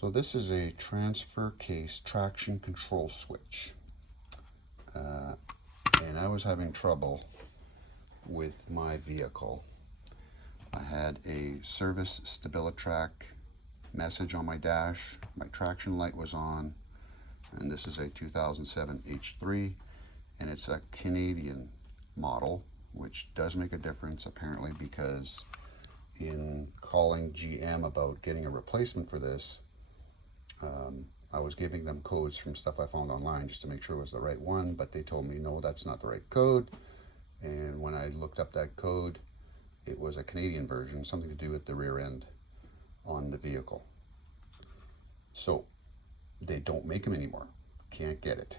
So this is a transfer case traction control switch. And I was having trouble with my vehicle. I had a service StabiliTrak message on my dash. My traction light was on. And this is a 2007 H3. And it's a Canadian model, which does make a difference apparently, because in calling GM about getting a replacement for this, I was giving them codes from stuff I found online just to make sure it was the right one, but they told me, no, that's not the right code. And when I looked up that code, it was a Canadian version, something to do with the rear end on the vehicle. So they don't make them anymore. Can't get it.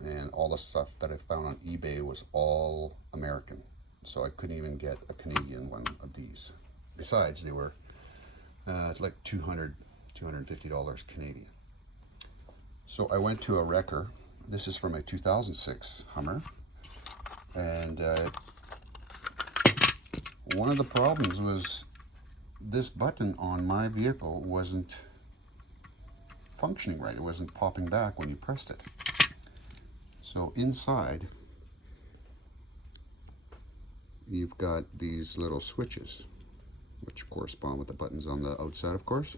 And all the stuff that I found on eBay was all American. So I couldn't even get a Canadian one of these. Besides, they were like $250 Canadian. So I went to a wrecker. This is from a 2006 Hummer. And one of the problems was this button on my vehicle wasn't functioning right. It wasn't popping back when you pressed it. So inside, you've got these little switches, which correspond with the buttons on the outside, of course.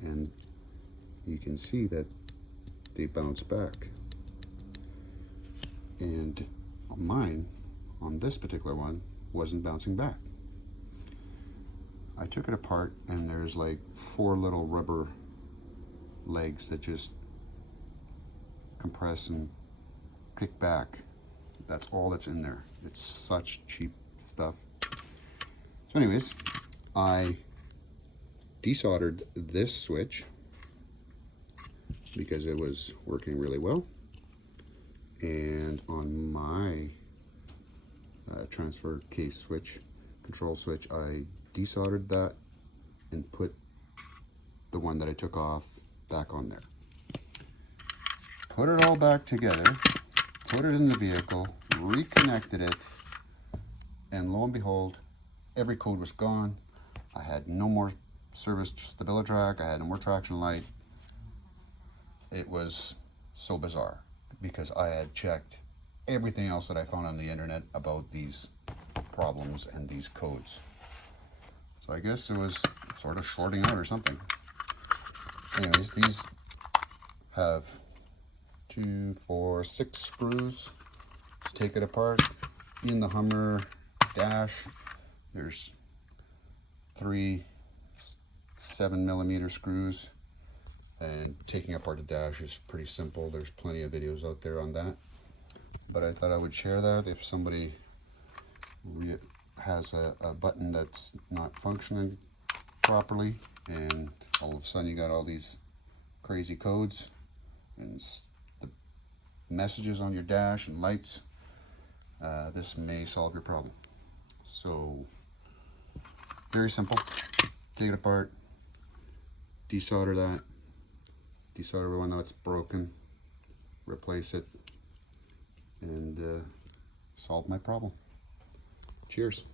And you can see that they bounce back. And mine, on this particular one, wasn't bouncing back. I took it apart, and there's like 4 little rubber legs that just compress and kick back. That's all that's in there. It's such cheap stuff. So anyways, I desoldered this switch because it was working really well, and on my transfer case switch, control switch, I desoldered that and put the one that I took off back on there. Put it all back together, put it in the vehicle, reconnected it, and lo and behold, every code was gone. I had no more service StabiliTrak, I had no more traction light. It was so bizarre because I had checked everything else that I found on the internet about these problems and these codes. So I guess it was sort of shorting out or something. Anyways, these have 2, 4, 6 screws to take it apart. In the Hummer dash, there's 3 7mm screws, and taking apart the dash is pretty simple. There's plenty of videos out there on that, but I thought I would share that if somebody has a button that's not functioning properly, and all of a sudden you got all these crazy codes and the messages on your dash and lights. This may solve your problem. So very simple. Take it apart, desolder that, desolder the one that's broken, replace it, and solve my problem. Cheers.